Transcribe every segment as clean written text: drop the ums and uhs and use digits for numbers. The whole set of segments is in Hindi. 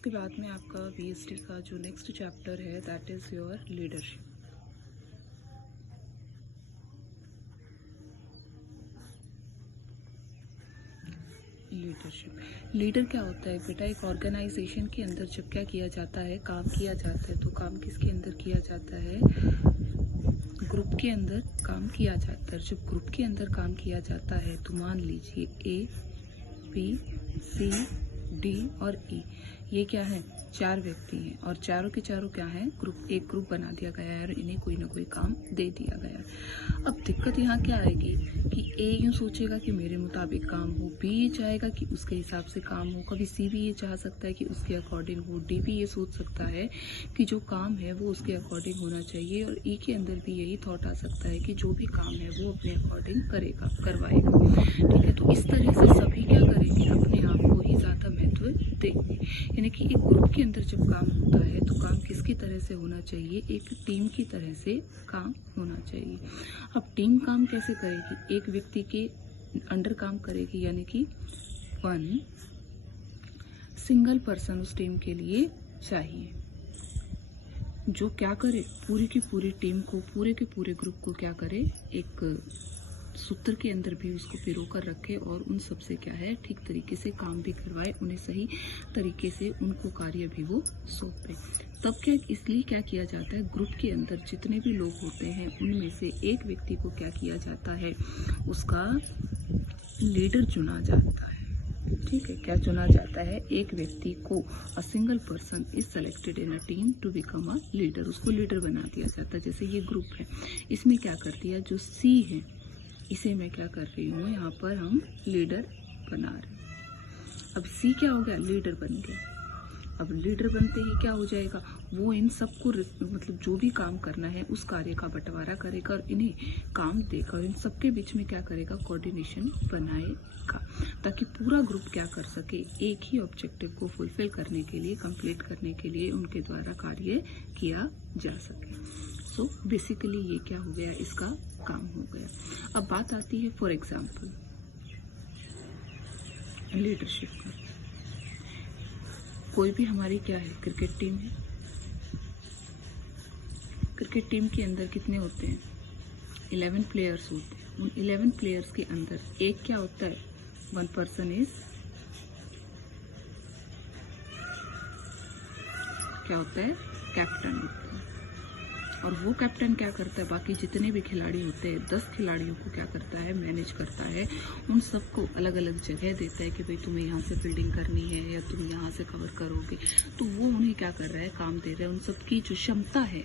इसके बाद में आपका बीएसटी का जो नेक्स्ट चैप्टर है that is your leadership. Leader क्या होता है बेटा? एक ऑर्गेनाइजेशन के अंदर जब क्या किया जाता है, काम किया जाता है, तो काम किसके अंदर किया जाता है? ग्रुप के अंदर काम किया जाता है। जब ग्रुप के अंदर काम किया जाता है तो मान लीजिए ए, बी, सी, डी और ई, ये क्या है? 4 व्यक्ति हैं और चारों के चारों क्या है? एक ग्रुप बना दिया गया है और इन्हें कोई ना कोई काम दे दिया गया है। अब दिक्कत यहाँ क्या आएगी कि ए यूँ सोचेगा कि मेरे मुताबिक काम हो, बी ये चाहेगा कि उसके हिसाब से काम हो, कभी सी भी ये चाह सकता है कि उसके अकॉर्डिंग हो, डी भी ये सोच सकता है कि जो काम है वो उसके अकॉर्डिंग होना चाहिए, और ई के अंदर भी यही थॉट आ सकता है कि जो भी काम है वो अपने अकॉर्डिंग करवाएगा। ठीक है, तो इस तरह से सभी क्या करेंगे? अपने आप को ही ज़्यादा महत्व देंगे। यानी कि एक ग्रुप के अंदर जब काम होता है तो काम किसकी तरह से होना चाहिए? एक टीम की तरह से काम होना चाहिए। अब टीम काम कैसे करेगी? एक व्यक्ति के अंडर काम करेगी, यानी कि 1 सिंगल पर्सन उस टीम के लिए चाहिए जो क्या करे? पूरी की पूरी टीम को, पूरे के पूरे ग्रुप को क्या करे? एक सूत्र के अंदर भी उसको पिरो कर रखे और उन सब से क्या है? ठीक तरीके से काम भी करवाए, उन्हें सही तरीके से उनको कार्य भी वो सौंपे। तब क्या, इसलिए क्या किया जाता है? ग्रुप के अंदर जितने भी लोग होते हैं उनमें से एक व्यक्ति को क्या किया जाता है? उसका लीडर चुना जाता है। ठीक है, क्या चुना जाता है? एक व्यक्ति को, a single person is selected in a team to become a leader, उसको लीडर बना दिया जाता है। जैसे ये ग्रुप है, इसमें क्या कर दिया? जो सी है इसे मैं क्या कर रही हूँ? यहाँ पर हम लीडर बना रहे हैं। अब सी क्या हो गया? लीडर बन गया। अब लीडर बनते ही क्या हो जाएगा? वो इन सबको मतलब जो भी काम करना है उस कार्य का बंटवारा करेगा और इन्हें काम देगा और इन सबके बीच में क्या करेगा? कोऑर्डिनेशन बनाएगा, ताकि पूरा ग्रुप क्या कर सके? एक ही ऑब्जेक्टिव को फुलफिल करने के लिए, कंप्लीट करने के लिए उनके द्वारा कार्य किया जा सके। सो बेसिकली ये क्या हो गया? इसका काम हो गया। अब बात आती है फॉर एग्जाम्पल लीडरशिप पर। कोई भी हमारी क्या है? क्रिकेट टीम है। क्रिकेट टीम के अंदर कितने होते हैं? 11 प्लेयर्स होते हैं। उन 11 प्लेयर्स के अंदर एक क्या होता है? 1 पर्सन इज क्या होता है? कैप्टन होता है। और वो कैप्टन क्या करता है? बाकी जितने भी खिलाड़ी होते हैं 10 खिलाड़ियों को क्या करता है? मैनेज करता है। उन सबको अलग अलग जगह देता है कि भाई तुम्हें यहाँ से फील्डिंग करनी है या तुम यहाँ से कवर करोगे, तो वो उन्हें क्या कर रहा है? काम दे रहा है। उन सबकी जो क्षमता है,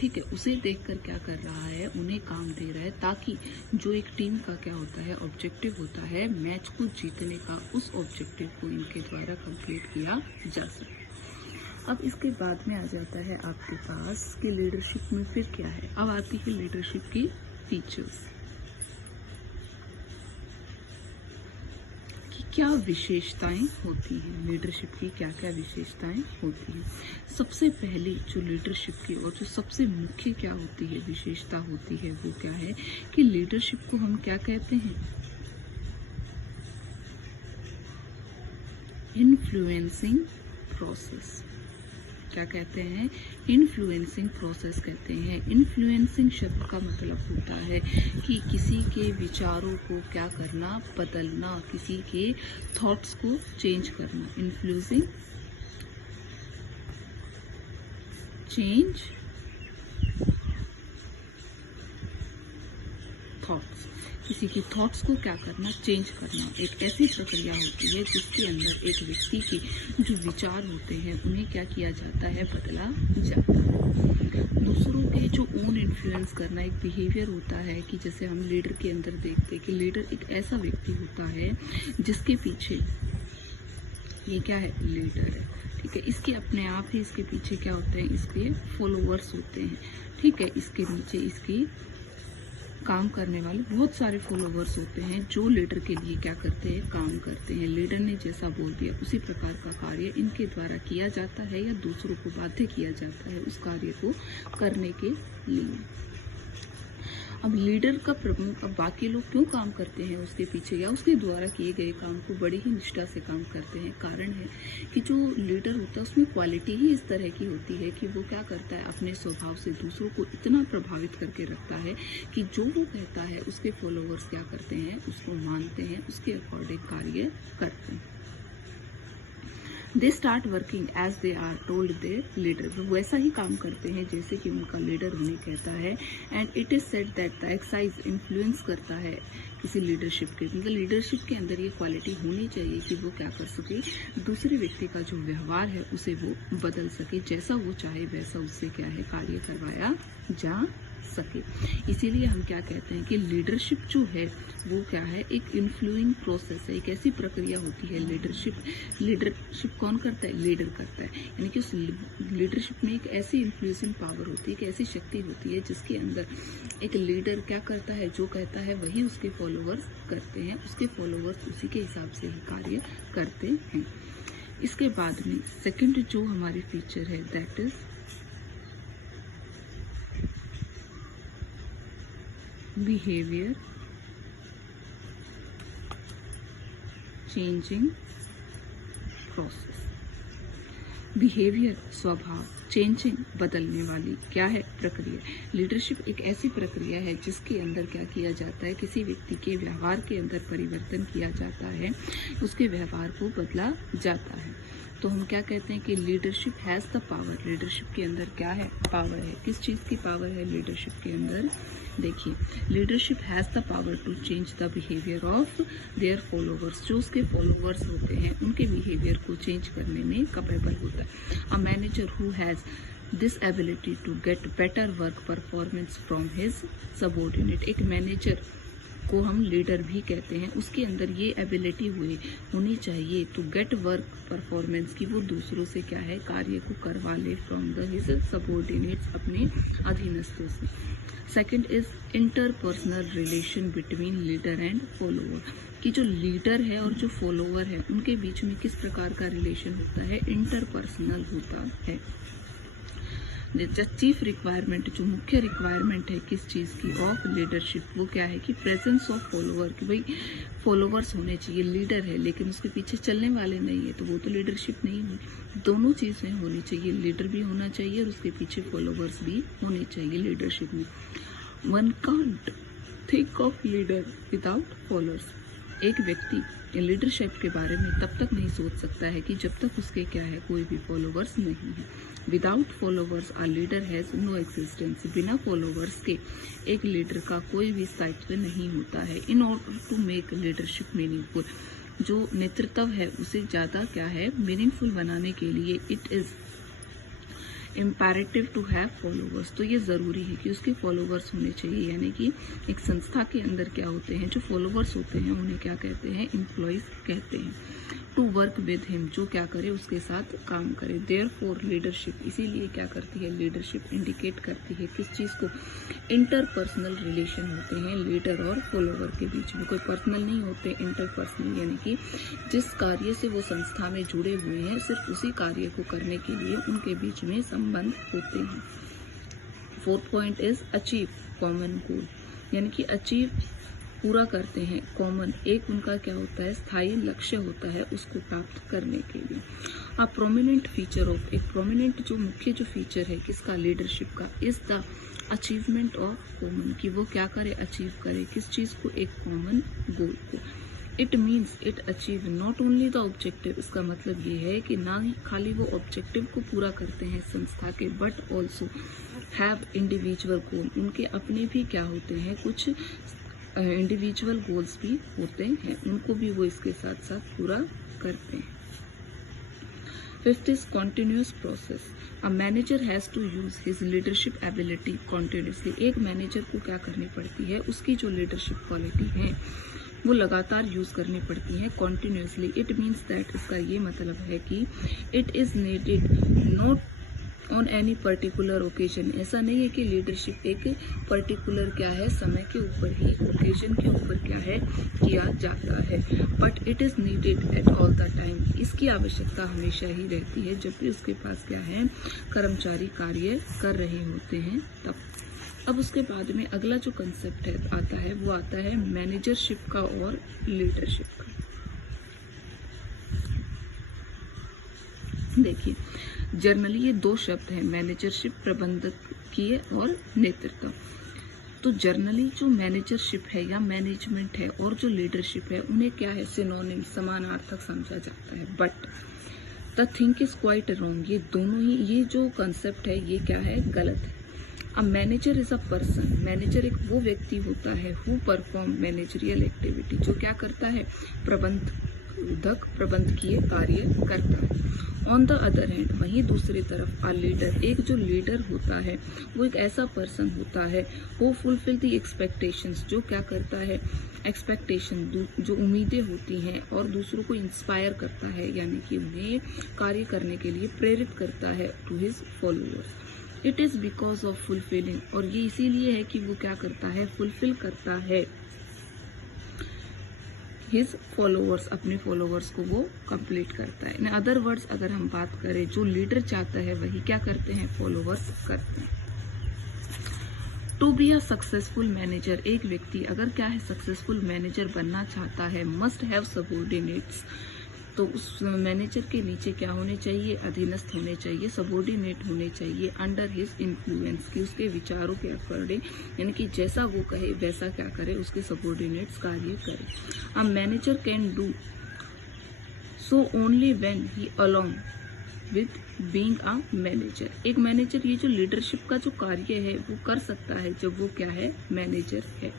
ठीक है, उसे देखकर क्या कर रहा है? उन्हें काम दे रहा है, ताकि जो एक टीम का क्या होता है? ऑब्जेक्टिव होता है मैच को जीतने का, उस ऑब्जेक्टिव को इनके द्वारा कंप्लीट किया जा सके। अब इसके बाद में आ जाता है आपके पास कि लीडरशिप में फिर क्या है? अब आती है लीडरशिप की फीचर्स कि क्या विशेषताएं होती हैं। लीडरशिप की क्या क्या विशेषताएं होती हैं? सबसे पहली जो लीडरशिप की और जो सबसे मुख्य क्या होती है, विशेषता होती है, वो क्या है कि लीडरशिप को हम क्या कहते हैं? Influencing process. क्या कहते हैं? इन्फ्लुएंसिंग प्रोसेस कहते हैं। इन्फ्लुएंसिंग शब्द का मतलब होता है कि किसी के विचारों को क्या करना? बदलना, किसी के थॉट्स को चेंज करना। इन्फ्लुएंसिंग चेंज थॉट्स, किसी की थॉट्स को क्या करना? चेंज करना। एक ऐसी प्रक्रिया होती है जिसके अंदर एक व्यक्ति के जो विचार होते हैं उन्हें क्या किया जाता है? बदला जाता है। दूसरों के जो ओन इन्फ्लुएंस करना एक बिहेवियर होता है कि जैसे हम लीडर के अंदर देखते हैं कि लीडर एक ऐसा व्यक्ति होता है जिसके पीछे ये क्या है? लीडर है। ठीक है, इसके अपने आप ही इसके पीछे क्या होते हैं? इसके फॉलोअर्स होते हैं। ठीक है, इसके नीचे इसकी काम करने वाले बहुत सारे फॉलोवर्स होते हैं जो लीडर के लिए क्या करते हैं? काम करते हैं। लीडर ने जैसा बोल दिया उसी प्रकार का कार्य इनके द्वारा किया जाता है या दूसरों को बाध्य किया जाता है उस कार्य को करने के लिए। अब लीडर का प्रमुख, अब बाकी लोग क्यों काम करते हैं उसके पीछे या उसके द्वारा किए गए काम को बड़ी ही निष्ठा से काम करते हैं? कारण है कि जो लीडर होता है उसमें क्वालिटी ही इस तरह की होती है कि वो क्या करता है, अपने स्वभाव से दूसरों को इतना प्रभावित करके रखता है कि जो वो कहता है उसके फॉलोअर्स क्या करते हैं, उसको मानते हैं, उसके अकॉर्डिंग कार्य करते हैं। They start working as they are told their leader, वो वैसा ही काम करते हैं जैसे कि उनका लीडर उन्हें कहता है। And it is said that the exercise influence करता है किसी लीडरशिप के, मतलब लीडरशिप के अंदर ये क्वालिटी होनी चाहिए कि वो क्या कर सके, दूसरे व्यक्ति का जो व्यवहार है उसे वो बदल सके, जैसा वो चाहे वैसा उससे क्या है कार्य करवाया जा सके। इसीलिए हम क्या कहते हैं कि लीडरशिप जो है वो क्या है, एक इन्फ्लुइंग प्रोसेस है, एक ऐसी प्रक्रिया होती है। लीडरशिप कौन करता है? लीडर करता है। यानी कि उस लीडरशिप में एक ऐसी इन्फ्लुएंसिंग पावर होती है, एक ऐसी शक्ति होती है जिसके अंदर एक लीडर क्या करता है, जो कहता है वही उसके फॉलोअर्स करते हैं, उसके फॉलोअर्स उसी के हिसाब से ही कार्य करते हैं। इसके बाद में सेकंड जो हमारी फीचर है that is behaviour changing process. Behaviour स्वभाव, चेंजिंग बदलने वाली क्या है प्रक्रिया। लीडरशिप एक ऐसी प्रक्रिया है जिसके अंदर क्या किया जाता है, किसी व्यक्ति के व्यवहार के अंदर परिवर्तन किया जाता है, उसके व्यवहार को बदला जाता है। तो हम क्या कहते हैं कि leadership has the power, leadership के अंदर क्या है, पावर है। किस चीज़ की पावर है लीडरशिप के अंदर? देखिए, leadership has the power to change the behaviour of their followers, जो उसके फॉलोअर्स होते हैं उनके बिहेवियर को चेंज करने में कैपेबल होता है। A manager who has this ability to get better work performance from his subordinate, एक मैनेजर को हम लीडर भी कहते हैं, उसके अंदर ये एबिलिटी होनी चाहिए टू गेट वर्क परफॉर्मेंस की वो दूसरों से क्या है कार्य को करवा ले फ्रॉम द हिज सबऑर्डिनेट्स, अपने अधीनस्थों से। Second is interpersonal relation between leader and follower, कि जो लीडर है और जो फॉलोअर है उनके बीच में किस प्रकार का रिलेशन होता है, इंटरपर्सनल होता है। चीफ रिक्वायरमेंट, जो मुख्य रिक्वायरमेंट है किस चीज़ की, ऑफ लीडरशिप, वो क्या है कि प्रेजेंस ऑफ फॉलोअर, कि भाई फॉलोअर्स होने चाहिए। लीडर है लेकिन उसके पीछे चलने वाले नहीं है तो वो तो लीडरशिप नहीं हुई। दोनों चीज़ें होनी चाहिए, लीडर भी होना चाहिए और उसके पीछे फॉलोअर्स भी होने चाहिए लीडरशिप में। One can't think of leader without followers, एक व्यक्ति लीडरशिप के बारे में तब तक नहीं सोच सकता है कि जब तक उसके क्या है कोई भी फॉलोअर्स नहीं है। Without followers a leader has no existence, बिना फॉलोअर्स के एक लीडर का कोई भी स्थायित्व नहीं होता है। In order to make leadership meaningful, जो नेतृत्व है उसे ज़्यादा क्या है मीनिंगफुल बनाने के लिए it is imperative to have followers, तो ये ज़रूरी है कि उसके फॉलोअर्स होने चाहिए। यानी कि एक संस्था के अंदर क्या होते हैं, जो फॉलोअर्स होते हैं उन्हें क्या कहते हैं, एम्प्लॉयज़ कहते हैं। टू वर्क विद हिम, जो क्या करे उसके साथ काम करे। देयरफॉर लीडरशिप, इसीलिए क्या करती है लीडरशिप, इंडिकेट करती है किस चीज़ को, इंटरपर्सनल रिलेशन होते हैं लीडर और फॉलोअर के बीच में, कोई पर्सनल नहीं होते, इंटरपर्सनल, यानी कि जिस कार्य से वो संस्था में जुड़े हुए हैं सिर्फ उसी कार्य को करने के लिए उनके बीच में संबंध होते हैं। Fourth point is achieve common goal, यानी कि अचीव पूरा करते हैं, कॉमन एक उनका क्या होता है स्थायी लक्ष्य होता है उसको प्राप्त करने के लिए। अ प्रोमिनेंट फीचर ऑफ, एक प्रोमिनेंट जो मुख्य जो फीचर है किसका, लीडरशिप का, is the achievement of common, कि वो क्या करे, अचीव करे किस चीज़ को, एक कॉमन गोल को। It means it achieve not only the objective, इसका मतलब ये है कि ना ही खाली वो ऑब्जेक्टिव को पूरा करते हैं संस्था के, बट ऑल्सो हैव इंडिविजुअल गोल, उनके अपने भी क्या होते हैं कुछ इंडिविजुअल गोल्स भी होते हैं, उनको भी वो इसके साथ साथ पूरा करते हैं। Fifth is continuous process, a manager has to use his leadership ability continuously, एक मैनेजर को क्या करनी पड़ती है, उसकी जो लीडरशिप क्वालिटी है वो लगातार यूज करनी पड़ती है कॉन्टिन्यूसली। इट मीन्स दैट, इसका ये मतलब है कि it is needed not on any particular occasion, ऐसा नहीं है कि लीडरशिप एक पर्टिकुलर क्या है समय के ऊपर ही, ओकेजन के ऊपर क्या है किया जाता है, but it is needed at all the time, इसकी आवश्यकता हमेशा ही रहती है जब भी उसके पास क्या है कर्मचारी कार्य कर रहे होते हैं तब। अब उसके बाद में अगला जो कंसेप्ट है आता है वो आता है मैनेजरशिप का और लीडरशिप का। देखिए, जर्नली ये दो शब्द हैं, मैनेजरशिप प्रबंधकीय और नेतृत्व। तो जर्नली जो मैनेजरशिप है या मैनेजमेंट है और जो लीडरशिप है उन्हें क्या है, सिनोनिम, समानार्थक समझा जाता है। But the think is quite wrong, ये दोनों ही, ये जो कंसेप्ट है ये क्या है, गलत है। A manager is a person, manager एक वो व्यक्ति होता है हु परफॉर्म मैनेजरियल एक्टिविटी, जो क्या करता है, प्रबंधकीय कार्य करता है। ऑन द अदर हैंड, वहीं दूसरी तरफ अ लीडर, एक जो लीडर होता है वो एक ऐसा पर्सन होता है हु फुलफिल द एक्सपेक्टेशंस, जो क्या करता है, एक्सपेक्टेशन, जो उम्मीदें होती हैं और दूसरों को इंस्पायर करता है, यानी कि उन्हें कार्य करने के लिए प्रेरित करता है to his followers. It is because of fulfilling, और ये इसीलिए है कि वो क्या करता है, फुलफिल करता है हिज फॉलोअर्स, अपने फॉलोअर्स को वो कंप्लीट करता है। इन अदर वर्ड्स अगर हम बात करें, जो लीडर चाहता है वही क्या करते हैं, फॉलोअर्स करते हैं। To be a successful manager, एक व्यक्ति अगर क्या है, सक्सेसफुल मैनेजर बनना चाहता है, मस्ट हैव सबॉर्डिनेट्स, तो उस मैनेजर के नीचे क्या होने चाहिए, अधीनस्थ होने चाहिए, सबॉर्डिनेट होने चाहिए, अंडर हिज इन्फ्लुएंस, की उसके विचारों के अकॉर्डिंग, यानी कि जैसा वो कहे वैसा क्या करे, उसके सबॉर्डिनेट्स कार्य करे। A manager can do so only when he along with being a manager, एक मैनेजर ये जो लीडरशिप का जो कार्य है वो कर सकता है जब वो क्या है, मैनेजर है।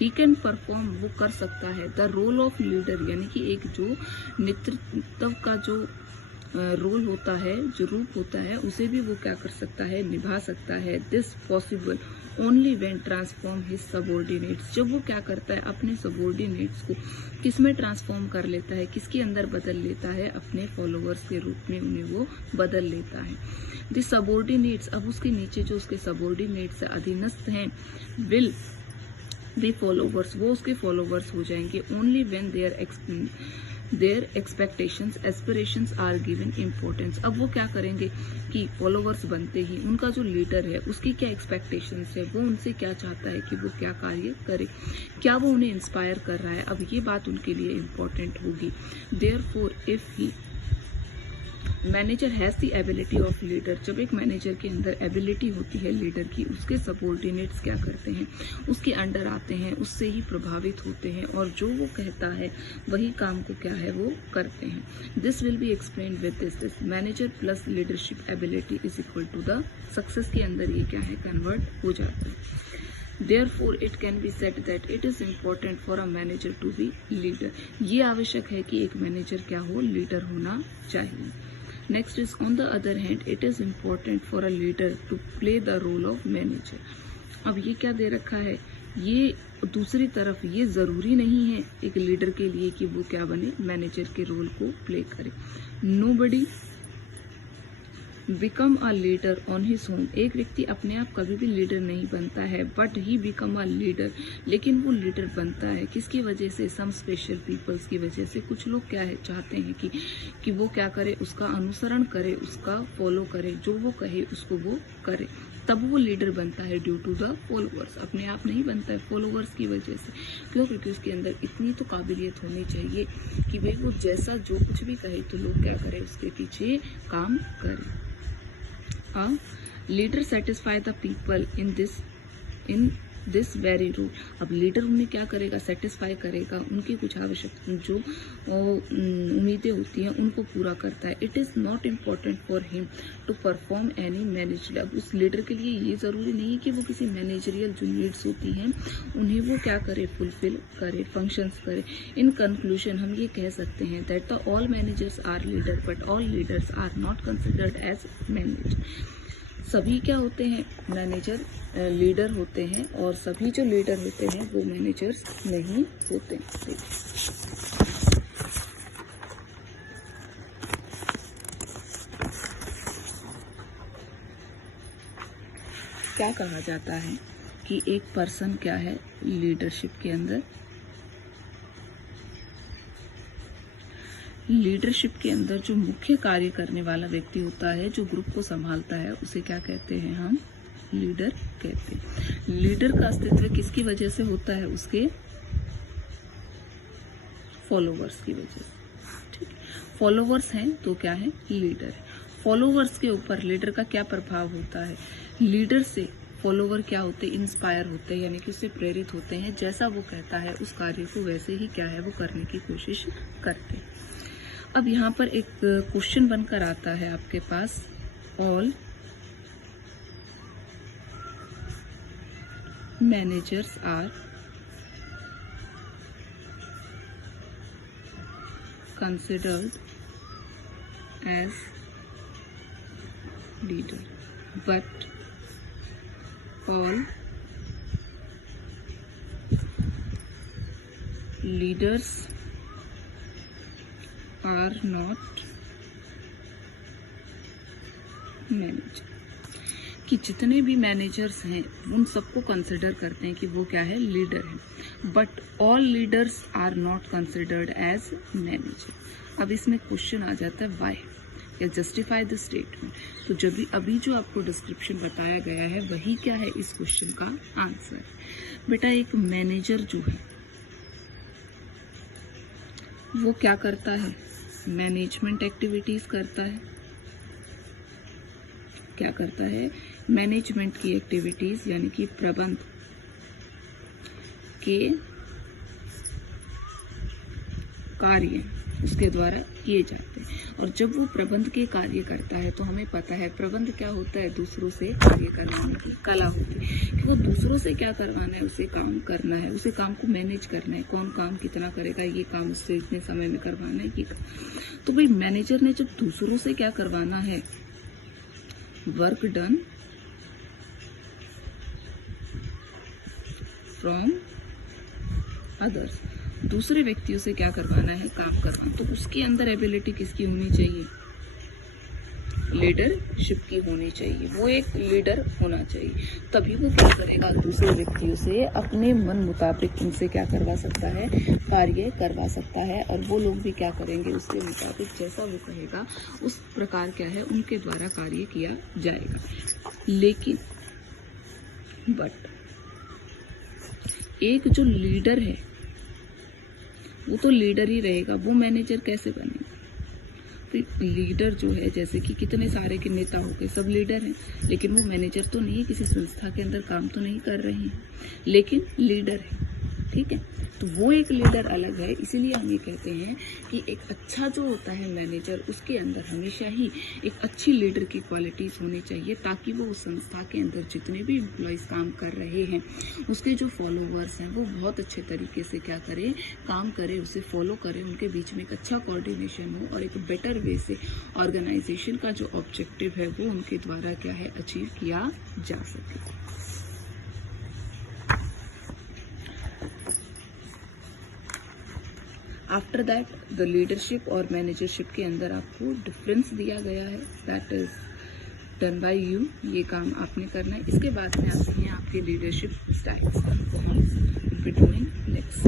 ही कैन परफॉर्म, वो कर सकता है द रोल ऑफ लीडर, यानी कि एक जो नेतृत्व का जो रोल होता है, जो रूप होता है, उसे भी वो क्या कर सकता है, निभा सकता है। This possible only when transform his subordinates, जब वो क्या करता है, अपने सबॉर्डिनेट्स को किस में ट्रांसफॉर्म कर लेता है, किसके अंदर बदल लेता है, अपने फॉलोअर्स के रूप में उन्हें वो बदल लेता है। द सबॉर्डिनेट्स, अब उसके नीचे जो उसके सबॉर्डिनेट्स है, अधीनस्थ हैं, विल बी फॉलोवर्स, वो उसके फॉलोवर्स हो जाएंगे। Only when their expectations aspirations are given importance, अब वो क्या करेंगे कि फॉलोवर्स बनते ही उनका जो लीडर है उसकी क्या एक्सपेक्टेशंस है, वो उनसे क्या चाहता है कि वो क्या कार्य करे, क्या वो उन्हें इंस्पायर कर रहा है, अब ये बात उनके लिए इम्पोर्टेंट होगी। Therefore if he manager has the ability of leader, जब एक मैनेजर के अंदर एबिलिटी होती है लीडर की, उसके सबॉर्डिनेट्स क्या करते हैं, उसके अंडर आते हैं, उससे ही प्रभावित होते हैं और जो वो कहता है वही काम को क्या है वो करते हैं। This will be explained with this manager plus leadership ability is equal to the success, के अंदर ये क्या है, कन्वर्ट हो जाता है। Therefore, it can be said that it is important for a manager to be leader. ये आवश्यक है कि एक मैनेजर क्या हो, लीडर होना चाहिए। Next is on the other hand, it is important for a leader to play the role of manager. अब ये क्या दे रखा है, ये दूसरी तरफ ये जरूरी नहीं है एक लीडर के लिए कि वो क्या बने, मैनेजर के रोल को प्ले करे। Nobody become a leader on his home, एक व्यक्ति अपने आप कभी भी लीडर नहीं बनता है, but he become a leader, लेकिन वो लीडर बनता है किसकी वजह से, सम स्पेशल पीपल्स की वजह से। कुछ लोग क्या है, चाहते हैं कि वो क्या करे, उसका अनुसरण करे, उसका फॉलो करे, जो वो कहे उसको वो करे, तब वो लीडर बनता है। ड्यू टू द फॉलोअर्स, अपने आप नहीं बनता है, फॉलोअर्स की वजह से। क्यों, क्योंकि उसके अंदर इतनी तो काबिलियत होनी चाहिए कि भाई वो जैसा जो कुछ भी कहे तो लोग क्या करें, उसके पीछे काम करें। Leader satisfy the people in this very rule, अब लीडर उन्हें क्या करेगा, सेटिस्फाई करेगा, उनकी कुछ आवश्यक जो उम्मीदें होती हैं उनको पूरा करता है। It is not important for him to perform any manager, अब उस लीडर के लिए ये ज़रूरी नहीं है कि वो किसी मैनेजरियल जो नीड्स होती हैं उन्हें वो क्या करे, फुलफिल करे, फंक्शंस करे। इन कंक्लूजन हम ये कह सकते हैं that the all managers are leader but all leaders are not considered as manager, सभी क्या होते हैं, मैनेजर लीडर होते हैं और सभी जो लीडर होते हैं वो मैनेजर्स नहीं होते। क्या कहा जाता है कि एक पर्सन क्या है, लीडरशिप के अंदर, लीडरशिप के अंदर जो मुख्य कार्य करने वाला व्यक्ति होता है, जो ग्रुप को संभालता है, उसे क्या कहते हैं हम, लीडर कहते हैं। लीडर का अस्तित्व किसकी वजह से होता है? उसके फॉलोवर्स की वजह से। ठीक है, फॉलोवर्स हैं तो क्या है? लीडर है। फॉलोवर्स के ऊपर लीडर का क्या प्रभाव होता है? लीडर से फॉलोवर क्या होते हैं? इंस्पायर होते हैं, यानी कि उससे प्रेरित होते हैं। जैसा वो कहता है उस कार्य को वैसे ही क्या है वो करने की कोशिश करते हैं। अब यहाँ पर एक क्वेश्चन बनकर आता है आपके पास, all managers are considered as leader, but all leaders are not manager। कि जितने भी मैनेजर्स हैं उन सबको कंसिडर करते हैं कि वो क्या है? लीडर है, but all leaders are not considered as manager. अब इसमें क्वेश्चन आ जाता है व्हाई, या जस्टिफाई द स्टेटमेंट। तो जब भी अभी जो आपको डिस्क्रिप्शन बताया गया है वही क्या है इस क्वेश्चन का आंसर। बेटा एक मैनेजर जो है वो क्या करता है? मैनेजमेंट एक्टिविटीज करता है। क्या करता है? मैनेजमेंट की एक्टिविटीज, यानी कि प्रबंध के कार्य उसके द्वारा किए जाते हैं। और जब वो प्रबंध के कार्य करता है तो हमें पता है प्रबंध क्या होता है? दूसरों से कार्य करवाने की कला होती है कि वो दूसरों से क्या करवाना है? उसे काम करना है, उसे काम को मैनेज करना है। कौन काम कितना करेगा, ये काम उससे इतने समय में करवाना है, ये तो भाई मैनेजर ने जब दूसरों से क्या करवाना है? वर्क डन फ्रॉम अदर्स, दूसरे व्यक्तियों से क्या करवाना है? काम करवाना। तो उसके अंदर एबिलिटी किसकी होनी चाहिए? लीडरशिप की होनी चाहिए। वो एक लीडर होना चाहिए, तभी वो क्या करेगा? दूसरे व्यक्तियों से अपने मन मुताबिक उनसे क्या करवा सकता है? कार्य करवा सकता है। और वो लोग भी क्या करेंगे? उसके मुताबिक जैसा वो कहेगा उस प्रकार क्या है उनके द्वारा कार्य किया जाएगा। लेकिन बट एक जो लीडर है वो तो लीडर ही रहेगा, वो मैनेजर कैसे बनेगा? तो लीडर जो है, जैसे कि कितने सारे के नेता हो गए, सब लीडर हैं, लेकिन वो मैनेजर तो नहीं है, किसी संस्था के अंदर काम तो नहीं कर रहे हैं, लेकिन लीडर है। ठीक है, तो वो एक लीडर अलग है। इसीलिए हम ये कहते हैं कि एक अच्छा जो होता है मैनेजर, उसके अंदर हमेशा ही एक अच्छी लीडर की क्वालिटीज होनी चाहिए, ताकि वो उस संस्था के अंदर जितने भी एम्प्लॉयज काम कर रहे हैं उसके जो फॉलोवर्स हैं वो बहुत अच्छे तरीके से क्या करें? काम करें, उसे फॉलो करें, उनके बीच में एक अच्छा कोऑर्डिनेशन हो और एक बेटर वे से ऑर्गेनाइजेशन का जो ऑब्जेक्टिव है वो उनके द्वारा क्या है? अचीव किया जा सके। आफ्टर दैट द लीडरशिप और मैनेजरशिप के अंदर आपको डिफरेंस दिया गया है, that is done by you. ये काम आपने करना है। इसके बाद में आते हैं आपके लीडरशिप स्टाइल्स, तो हम डूइंग नेक्स्ट।